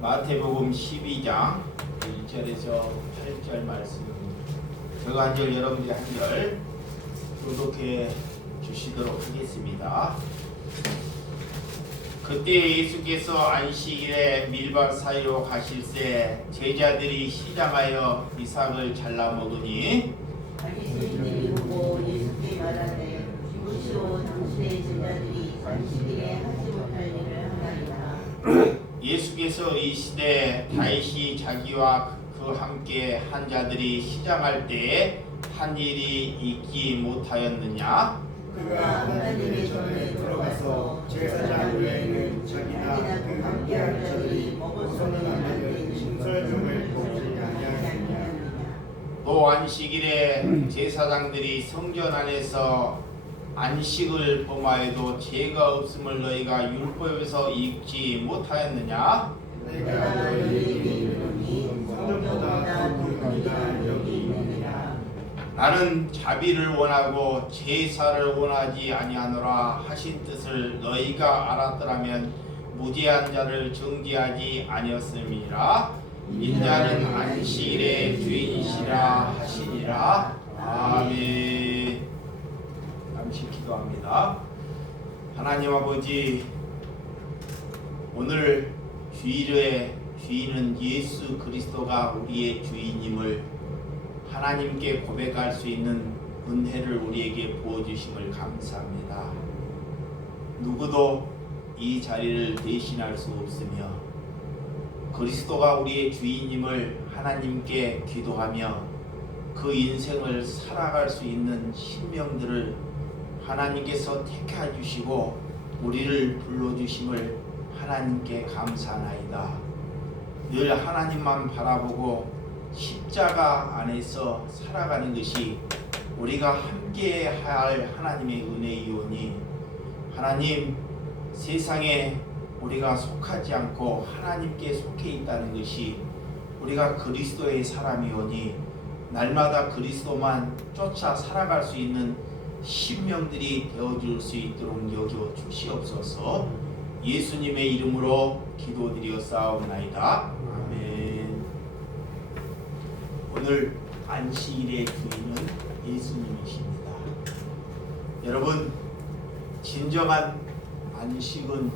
마태복음 12장 1절에서 8절 말씀, 제가 한 절, 여러분들이 한 절 교독해 주시도록 하겠습니다. 그때 예수께서 안식일에 밀밭 사이로 가실새 제자들이 시장하여 이삭을 잘라 먹으니 바리새인들이 보고 예수께 말하되 무시로 당신의 제자들이 안식일에 하지 못할 일을 하나이다. 예수께서 이 시대 다윗이 자기와 그 함께 한 자들이 시장할 때에 한 일이 있지 못하였느냐? 그가 하나님의 전에 들어가서 제사장 외에는 자기나 그 함께 한 자들이 먹어서는 안 되는 신설금을 보지 아니하였느냐. 또 안식일에 제사장들이 성전 안에서 안식을 범하여도 죄가 없음을 너희가 율법에서 읽지 못하였느냐? 내가 너희에게 이르노니 성전보다 높으니가 여기 있느니라. 나는 자비를 원하고 제사를 원하지 아니하노라 하신 뜻을 너희가 알았더라면 무죄한 자를 정죄하지 아니었음이라. 인자는 안식일의 주인이시라 하시니라. 아멘. 잠시 기도합니다. 하나님 아버지, 오늘 주일의 주인은 예수 그리스도가 우리의 주인임을 하나님께 고백할 수 있는 은혜를 우리에게 부어주심을 감사합니다. 누구도 이 자리를 대신할 수 없으며 그리스도가 우리의 주인임을 하나님께 기도하며 그 인생을 살아갈 수 있는 신명들을 하나님께서 택해 주시고 우리를 불러주심을 하나님께 감사하나이다. 늘 하나님만 바라보고 십자가 안에서 살아가는 것이 우리가 함께 할 하나님의 은혜이오니, 하나님, 세상에 우리가 속하지 않고 하나님께 속해 있다는 것이 우리가 그리스도의 사람이오니 날마다 그리스도만 쫓아 살아갈 수 있는 신명들이 되어줄 수 있도록 여겨 주시옵소서. 예수님의 이름으로 기도드리옵사옵나이다. 아멘. 오늘 안식일의 주인은 예수님이십니다. 여러분, 진정한 안식은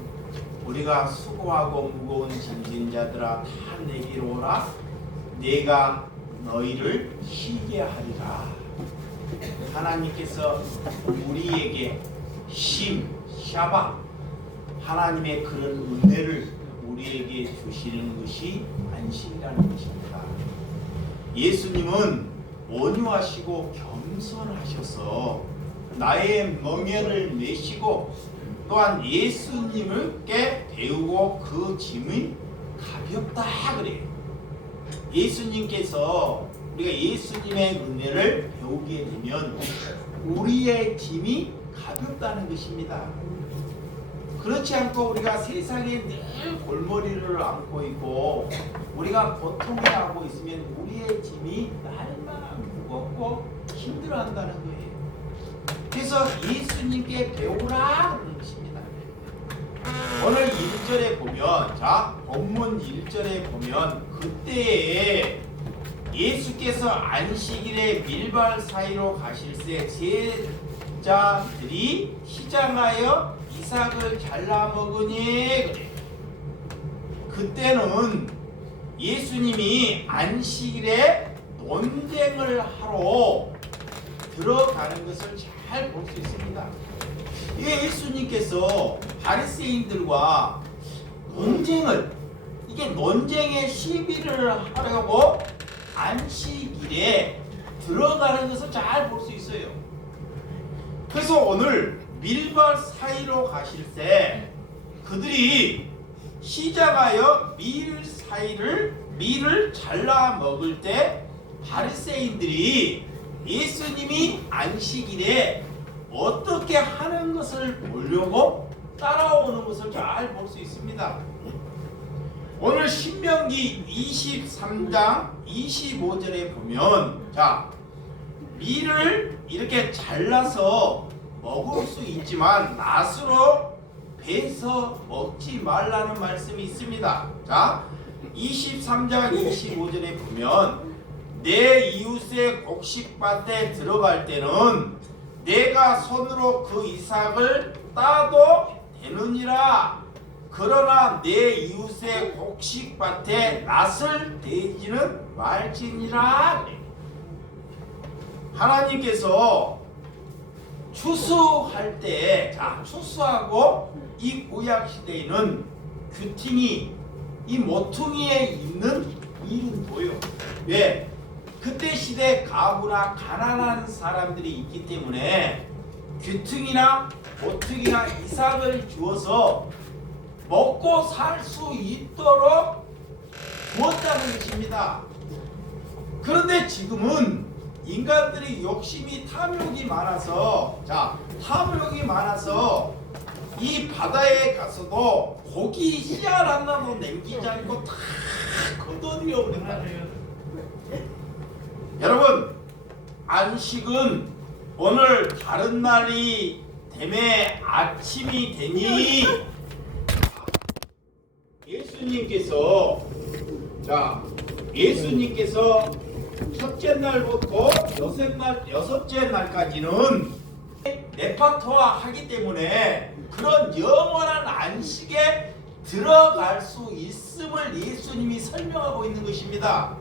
우리가 수고하고 무거운 짐진 자들아 다 내게로 오라, 내가 너희를 쉬게 하리라. 하나님께서 우리에게 쉼, 샤바, 하나님의 그런 은혜를 우리에게 주시는 것이 안식이라는 것입니다. 예수님은 온유하시고 겸손하셔서 나의 멍에를 메시고 또한 예수님께 배우고 그 짐이 가볍다 그래요. 예수님께서 우리가 예수님의 은혜를 배우게 되면 우리의 짐이 가볍다는 것입니다. 그렇지 않고 우리가 세상에 늘 골머리를 안고 있고 우리가 고통해하고 있으면 우리의 짐이 날마다 무겁고 힘들어한다는 거예요. 그래서 예수님께 배우라 그런 것입니다. 오늘 1절에 보면, 자, 본문 1절에 보면 그때에 예수께서 안식일에 밀밭 사이로 가실새 제자들이 시장하여 이삭을 잘라 먹으니 그래. 그때는 예수님이 안식일에 논쟁을 하러 들어가는 것을 잘 볼 수 있습니다. 예수님께서 바리새인들과 논쟁의 시비를 하려고 안식일에 들어가는 것을 잘 볼 수 있어요. 그래서 오늘 밀밭 사이로 가실새 그들이 시장하여 밀을 잘라 먹을 때 바리새인들이 예수님이 안식일에 어떻게 하는 것을 보려고 따라오는 것을 잘 볼 수 있습니다. 오늘 신명기 23장 25절에 보면, 자, 밀을 이렇게 잘라서 먹을 수 있지만 낫으로 베서 먹지 말라는 말씀이 있습니다. 자, 23장 25절에 보면 내 이웃의 곡식밭에 들어갈 때는 내가 손으로 그 이삭을 따도 되느니라. 그러나 내 이웃의 곡식밭에 낫을 대지는 말지니라. 하나님께서 추수할 때, 자, 추수하고 이 구약 시대에는 규팅이 이 모퉁이에 있는 일은 보여. 왜? 그때 시대 가부나 가난한 사람들이 있기 때문에 규퉁이나 모퉁이나 이삭을 주어서 먹고 살 수 있도록 주었다는 것입니다. 그런데 지금은 인간들이 욕심이 탐욕이 많아서, 자, 탐욕이 많아서 이 바다에 가서도 고기 씨알 하나도 남기지 않고 다 걷어들여 버린다. 여러분, 안식은 오늘 다른 날이 되매 아침이 되니 예수님께서 첫째 날부터 여섯째 날까지는 레파토아 하기 때문에 그런 영원한 안식에 들어갈 수 있음을 예수님이 설명하고 있는 것입니다.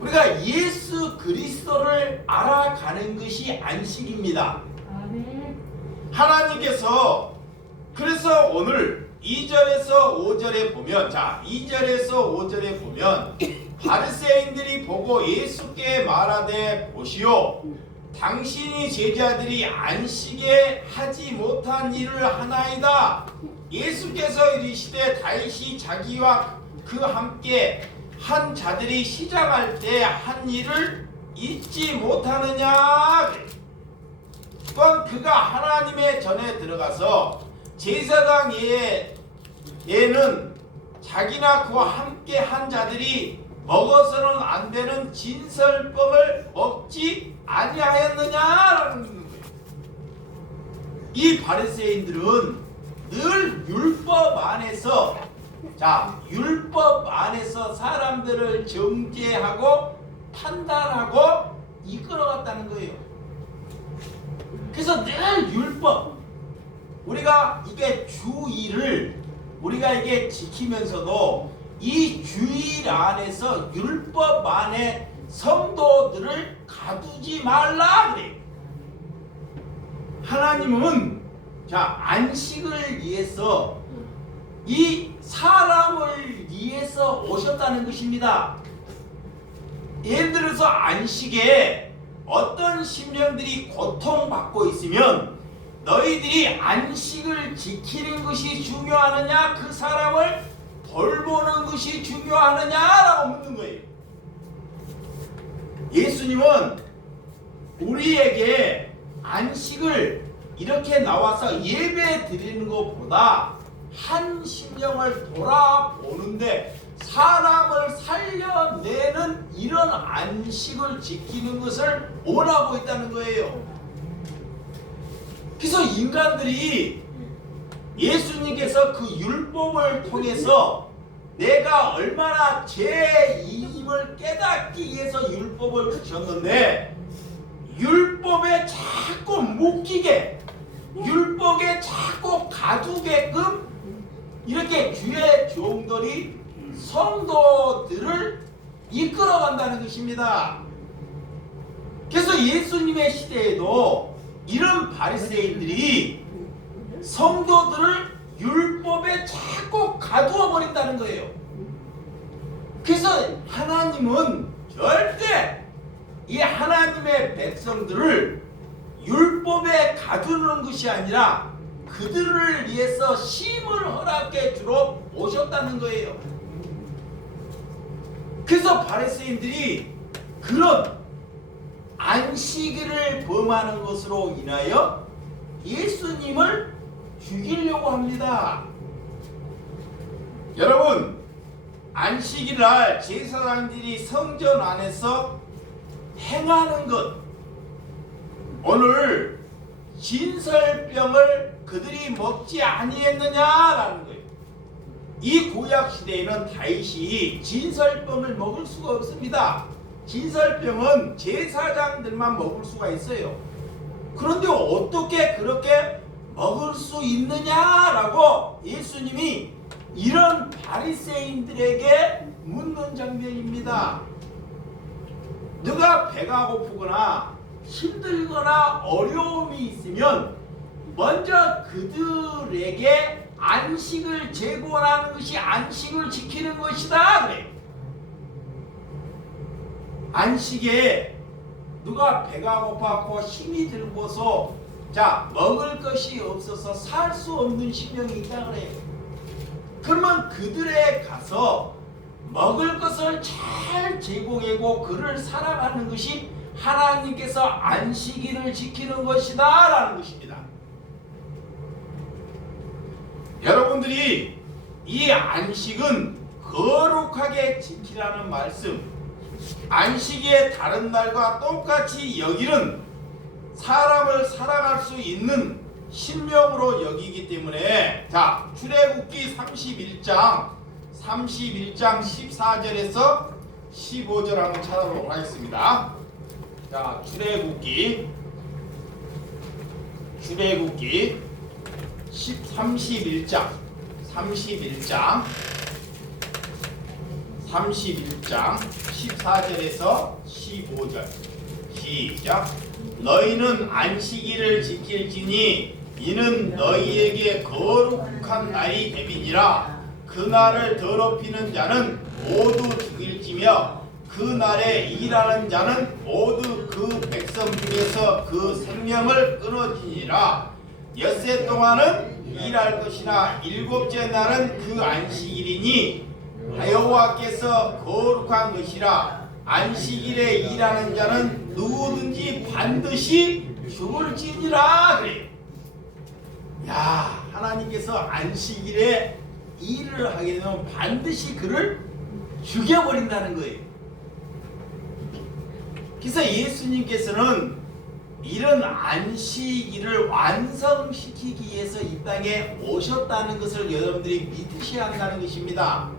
우리가 예수 그리스도를 알아가는 것이 안식입니다. 하나님께서 그래서 오늘 2절에서 5절에 보면, 자, 2절에서 5절에 보면 바리새인들이 보고 예수께 말하되 보시오, 당신이 제자들이 안식에 하지 못한 일을 하나이다. 예수께서 이르시되 다윗이 자기와 그 함께 한 자들이 시작할 때 한 일을 잊지 못하느냐. 또한 그가 하나님의 전에 들어가서 제사장 예는 자기나 그와 함께 한 자들이 먹어서는 안 되는 진설법을 먹지 아니하였느냐라는 거예요. 이 바리새인들은 늘 율법 안에서, 자, 율법 안에서 사람들을 정죄하고 판단하고 이끌어갔다는 거예요. 그래서 늘 율법, 우리가 이게 주의를 우리가 이게 지키면서도 이 주일 안에서 율법 안에 성도들을 가두지 말라 그래요. 하나님은, 자, 안식을 위해서 이 사람을 위해서 오셨다는 것입니다. 예를 들어서 안식에 어떤 심령들이 고통받고 있으면 너희들이 안식을 지키는 것이 중요하느냐, 그 사람을 돌보는 것이 중요하느냐라고 묻는 거예요. 예수님은 우리에게 안식을 이렇게 나와서 예배 드리는 것보다 한 심령을 돌아보는데 사람을 살려내는 이런 안식을 지키는 것을 원하고 있다는 거예요. 그래서 인간들이 예수님께서 그 율법을 통해서 내가 얼마나 죄임을 깨닫기 위해서 율법을 주셨는데 율법에 자꾸 묶이게, 율법에 자꾸 가두게끔 이렇게 주의 종들이 성도들을 이끌어간다는 것입니다. 그래서 예수님의 시대에도 이런 바리새인들이 성도들을 율법에 자꾸 가두어 버린다는 거예요. 그래서 하나님은 절대 이 하나님의 백성들을 율법에 가두는 것이 아니라 그들을 위해서 쉼을 허락해 주러 오셨다는 거예요. 그래서 바리새인들이 그런 안식일을 범하는 것으로 인하여 예수님을 죽이려고 합니다. 여러분, 안식일 날 제사장들이 성전 안에서 행하는 것, 오늘 진설병을 그들이 먹지 아니했느냐라는 거예요. 이 구약 시대에는 다윗이 진설병을 먹을 수가 없습니다. 진설병은 제사장들만 먹을 수가 있어요. 그런데 어떻게 그렇게 먹을 수 있느냐라고 예수님이 이런 바리새인들에게 묻는 장면입니다. 누가 배가 고프거나 힘들거나 어려움이 있으면 먼저 그들에게 안식을 제공하는 것이 안식을 지키는 것이다 그래요. 안식에 누가 배가 고파고 힘이 들고서 먹을 것이 없어서 살 수 없는 심령이 있다 그래요. 그러면 그들에 가서 먹을 것을 잘 제공하고 그를 사랑하는 것이 하나님께서 안식일을 지키는 것이다 라는 것입니다. 여러분들이 이 안식은 거룩하게 지키라는 말씀, 안식의 다른 날과 똑같이 여기는 사람을 살아갈 수 있는 신명으로 여기기 때문에 출애굽기 31장 14절에서 15절 한번 찾아보도록 하겠습니다. 출애굽기 31장 14절에서 15절 시작. 너희는 안식일을 지킬지니 이는 너희에게 거룩한 날이 됨이니라. 그날을 더럽히는 자는 모두 죽일지며 그날에 일하는 자는 모두 그 백성 중에서 그 생명을 끊어지니라. 엿새 동안은 일할 것이나 일곱째 날은 그 안식일이니 여호와께서 거룩한 것이라. 안식일에 일하는 자는 누구든지 반드시 죽을지니라 그래요. 하나님께서 안식일에 일을 하게 되면 반드시 그를 죽여버린다는 거예요. 그래서 예수님께서는 이런 안식일을 완성시키기 위해서 이 땅에 오셨다는 것을 여러분들이 믿으셔야 한다는 것입니다.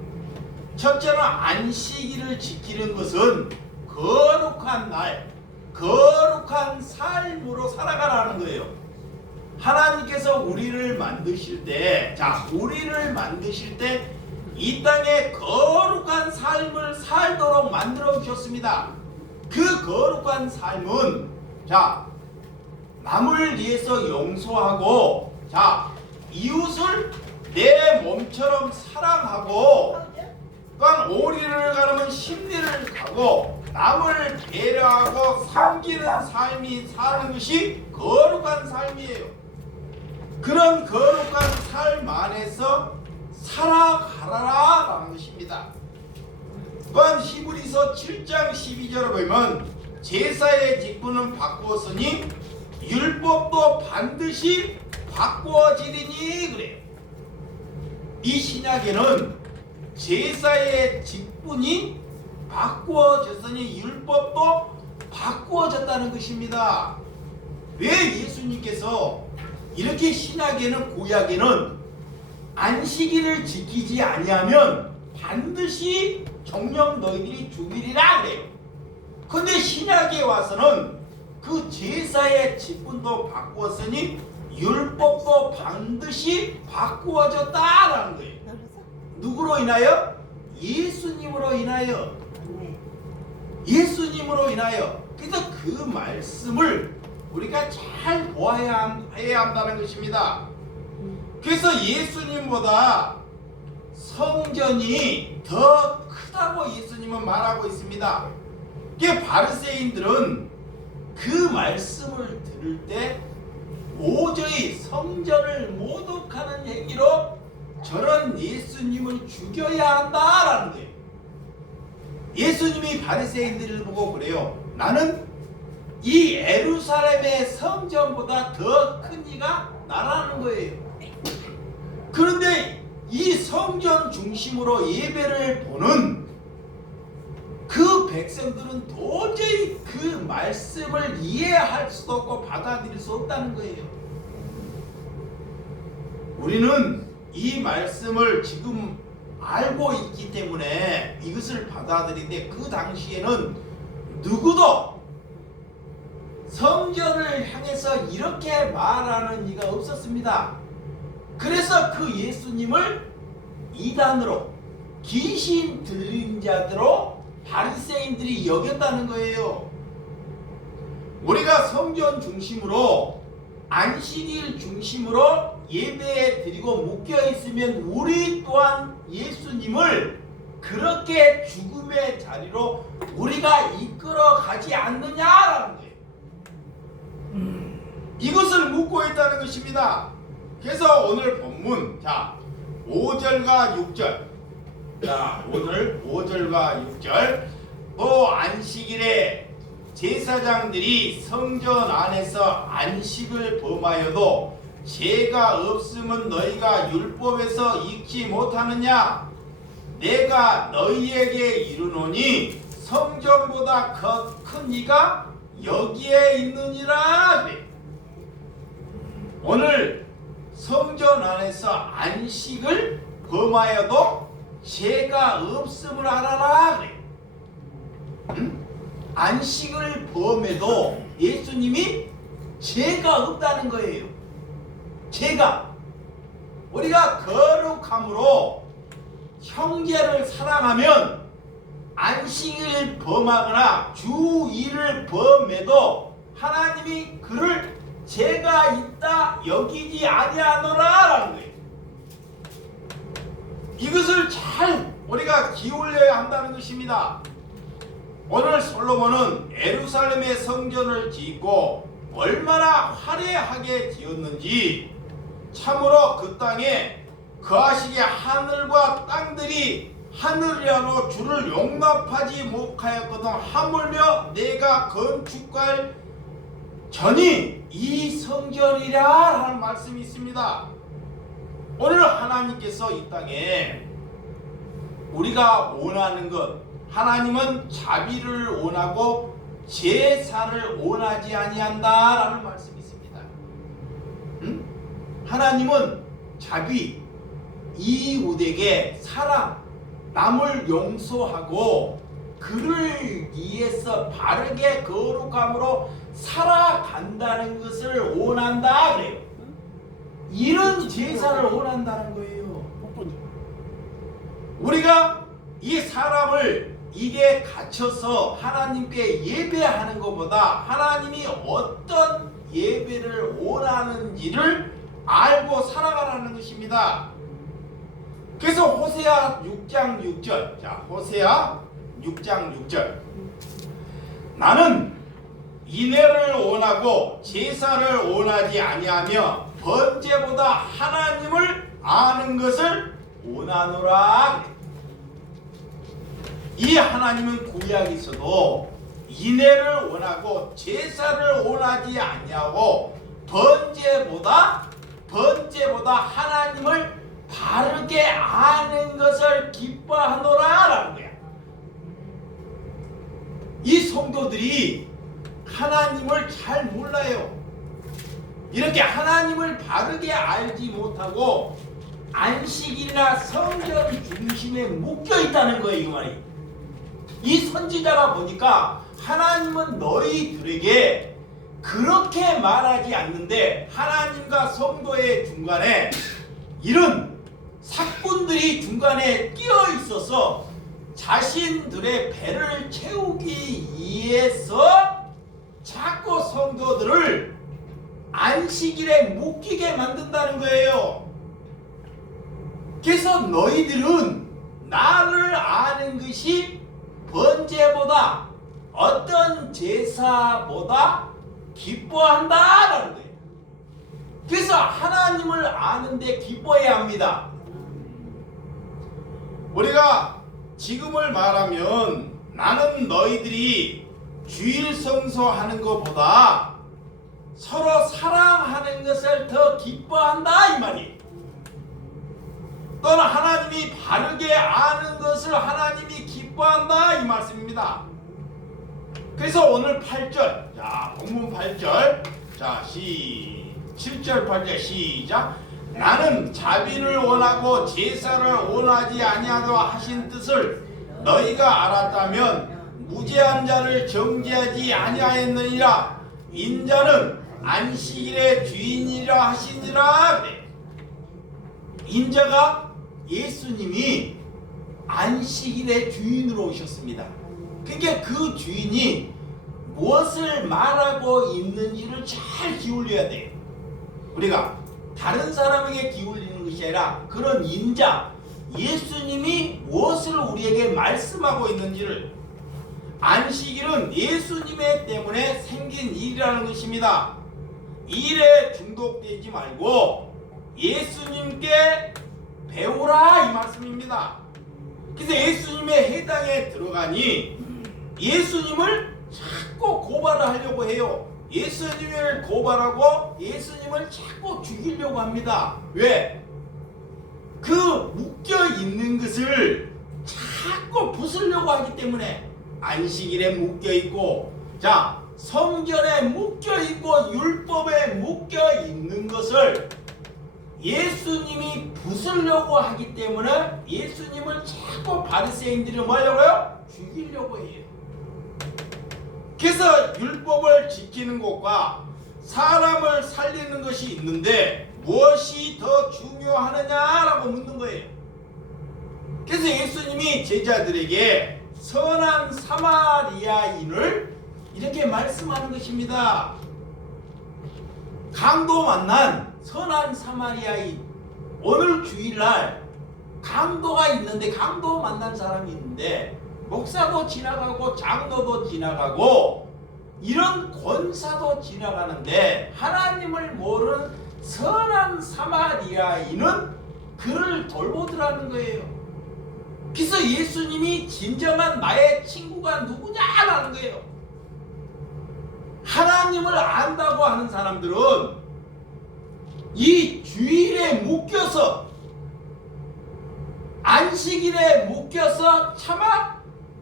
첫째는 안식일을 지키는 것은 거룩한 날, 거룩한 삶으로 살아가라는 거예요. 하나님께서 우리를 만드실 때, 이 땅에 거룩한 삶을 살도록 만들어 주셨습니다. 그 거룩한 삶은 남을 위해서 용서하고 이웃을 내 몸처럼 사랑하고 또한 오리를 가르면 십리를 가고 남을 배려하고 섬기는 삶이 사는 것이 거룩한 삶이에요. 그런 거룩한 삶 안에서 살아가라라는 것입니다. 또한 히브리서 7장 12절을 보면 제사의 직분은 바꾸었으니 율법도 반드시 바꾸어지리니 그래요. 이 신약에는 제사의 직분이 바꾸어졌으니 율법도 바꾸어졌다는 것입니다. 왜 예수님께서 이렇게 신약에는 구약에는 안식일을 지키지 아니하면 반드시 정녕 너희들이 죽이리라 그래요. 근데 신약에 와서는 그 제사의 직분도 바꾸었으니 율법도 반드시 바꾸어졌다라는 거예요. 누구로 인하여? 예수님으로 인하여. 예수님으로 인하여. 그래서 그 말씀을 우리가 잘 보아야 한다는 것입니다. 그래서 예수님보다 성전이 더 크다고 예수님은 말하고 있습니다. 바리새인들은 그 말씀을 들을 때 도저히 성전을 모독하는 행위로 저런 예수님을 죽여야 한다라는 거예요. 예수님이 바리새인들을 보고 그래요. 나는 이 예루살렘의 성전보다 더 큰 이가 나라는 거예요. 그런데 이 성전 중심으로 예배를 보는 그 백성들은 도저히 그 말씀을 이해할 수도 없고 받아들일 수 없다는 거예요. 우리는 이 말씀을 지금 알고 있기 때문에 이것을 받아들이는데, 그 당시에는 누구도 성전을 향해서 이렇게 말하는 이가 없었습니다. 그래서 그 예수님을 이단으로, 귀신 들린 자들로 바리새인들이 여겼다는 거예요. 우리가 성전 중심으로, 안식일 중심으로 예배 드리고 묶여 있으면 우리 또한 예수님을 그렇게 죽음의 자리로 우리가 이끌어 가지 않느냐라는 거예요. 이것을 묻고 있다는 것입니다. 그래서 오늘 본문, 자 5절과 6절, 자 오늘 5절과 6절, 또 안식일에 제사장들이 성전 안에서 안식을 범하여도 죄가 없으면 너희가 율법에서 읽지 못하느냐? 내가 너희에게 이르노니 성전보다 큰 이가 여기에 있느니라. 그래. 오늘 성전 안에서 안식을 범하여도 죄가 없음을 알아라. 그래. 응? 안식을 범해도 예수님이 죄가 없다는 거예요. 죄가, 우리가 거룩함으로 형제를 사랑하면 안식일 범하거나 주일을 범해도 하나님이 그를 죄가 있다 여기지 아니하노라라는 거예요. 이것을 잘 우리가 기울여야 한다는 것입니다. 오늘 솔로몬은 예루살렘의 성전을 짓고 얼마나 화려하게 지었는지, 참으로 그 땅에 거하시기에 하늘과 땅들이 하늘이라도 주를 용납하지 못하였거든. 하물며 내가 건축할 전이 이 성전이라 하는 말씀이 있습니다. 오늘 하나님께서 이 땅에 우리가 원하는 것, 하나님은 자비를 원하고 제사를 원하지 아니한다라는 말씀이 있습니다. 응? 하나님은 자비, 이웃에게 사랑, 남을 용서하고 그를 위해서 바르게 거룩함으로 살아간다는 것을 원한다 그래요. 이런 제사를 원한다는 거예요. 우리가 이 사람을 이게 갇혀서 하나님께 예배하는 것보다 하나님이 어떤 예배를 원하는지를 알고 살아가라는 것입니다. 그래서 호세아 6장 6절, 자 호세아 6장 6절, 나는 인애를 원하고 제사를 원하지 아니하며 번제보다 하나님을 아는 것을 원하노라. 이 하나님은 구약에서도 인애를 원하고 제사를 원하지 아니하고 번제보다 하나님을 바르게 아는 것을 기뻐하노라라는 거야. 이 성도들이 하나님을 잘 몰라요. 이렇게 하나님을 바르게 알지 못하고 안식일이나 성전 중심에 묶여 있다는 거예요. 이 말이. 이 선지자가 보니까 하나님은 너희들에게 그렇게 말하지 않는데 하나님과 성도의 중간에 이런 사꾼들이 중간에 끼어 있어서 자신들의 배를 채우기 위해서 자꾸 성도들을 안식일에 묶이게 만든다는 거예요. 그래서 너희들은 나를 아는 것이 번제보다 어떤 제사보다 기뻐한다라는 거예요. 그래서 하나님을 아는데 기뻐해야 합니다. 우리가 지금을 말하면 나는 너희들이 주일 성소하는 것보다 서로 사랑하는 것을 더 기뻐한다 이 말이에요. 또는 하나님이 바르게 아는 것을 하나님이 기뻐한다 이 말씀입니다. 그래서 오늘 8절, 자 본문 8절, 자 7절 8절 시작. 나는 자비를 원하고 제사를 원하지 아니하도 하신 뜻을 너희가 알았다면 무죄한 자를 정죄하지 아니하였느니라. 인자는 안식일의 주인이라 하시니라. 인자가 예수님이 안식일의 주인으로 오셨습니다. 그러니까 그 주인이 무엇을 말하고 있는지를 잘 기울여야 돼요. 우리가 다른 사람에게 기울이는 것이 아니라 그런 인자 예수님이 무엇을 우리에게 말씀하고 있는지를. 안식일은 예수님의 때문에 생긴 일이라는 것입니다. 일에 중독되지 말고 예수님께 배우라 이 말씀입니다. 그래서 예수님의 해당에 들어가니 예수님을 자꾸 고발을 하려고 해요. 예수님을 고발하고 예수님을 자꾸 죽이려고 합니다. 왜? 그 묶여 있는 것을 자꾸 부수려고 하기 때문에. 안식일에 묶여 있고, 자, 성전에 묶여 있고 율법에 묶여 있는 것을 예수님이 부수려고 하기 때문에 예수님을 자꾸 바리새인들이 뭐 하려고요? 죽이려고 해요. 그래서 율법을 지키는 것과 사람을 살리는 것이 있는데 무엇이 더 중요하느냐라고 묻는 거예요. 그래서 예수님이 제자들에게 선한 사마리아인을 이렇게 말씀하는 것입니다. 강도 만난 선한 사마리아인. 오늘 주일날 강도가 있는데, 강도 만난 사람이 있는데 목사도 지나가고 장로도 지나가고 이런 권사도 지나가는데 하나님을 모르는 선한 사마리아인은 그를 돌보더라는 거예요. 그래서 예수님이 진정한 나의 친구가 누구냐라는 거예요. 하나님을 안다고 하는 사람들은 이 주일에 묶여서, 안식일에 묶여서 차마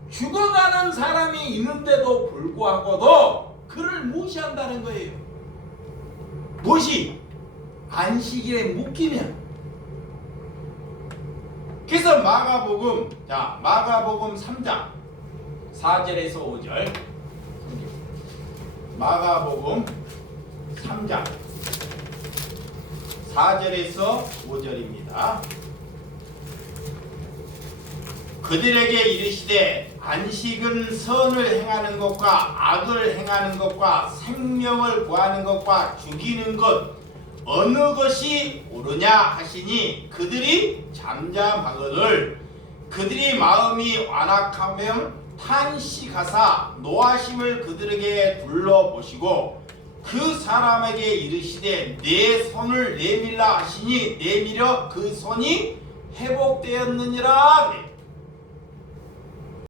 죽어가는 사람이 있는데도 불구하고도 그를 무시한다는 거예요. 무시. 안식일에 묶이면. 그래서 마가복음 3장 4절에서 5절, 마가복음 3장 4절에서 5절입니다. 그들에게 이르시되 안식은 선을 행하는 것과 악을 행하는 것과 생명을 구하는 것과 죽이는 것 어느 것이 옳으냐 하시니 그들이 잠잠하거늘 그들이 마음이 완악하면 탄식하사 노하심을 그들에게 둘러보시고 그 사람에게 이르시되 내 손을 내밀라 하시니 내밀어 그 손이 회복되었느니라.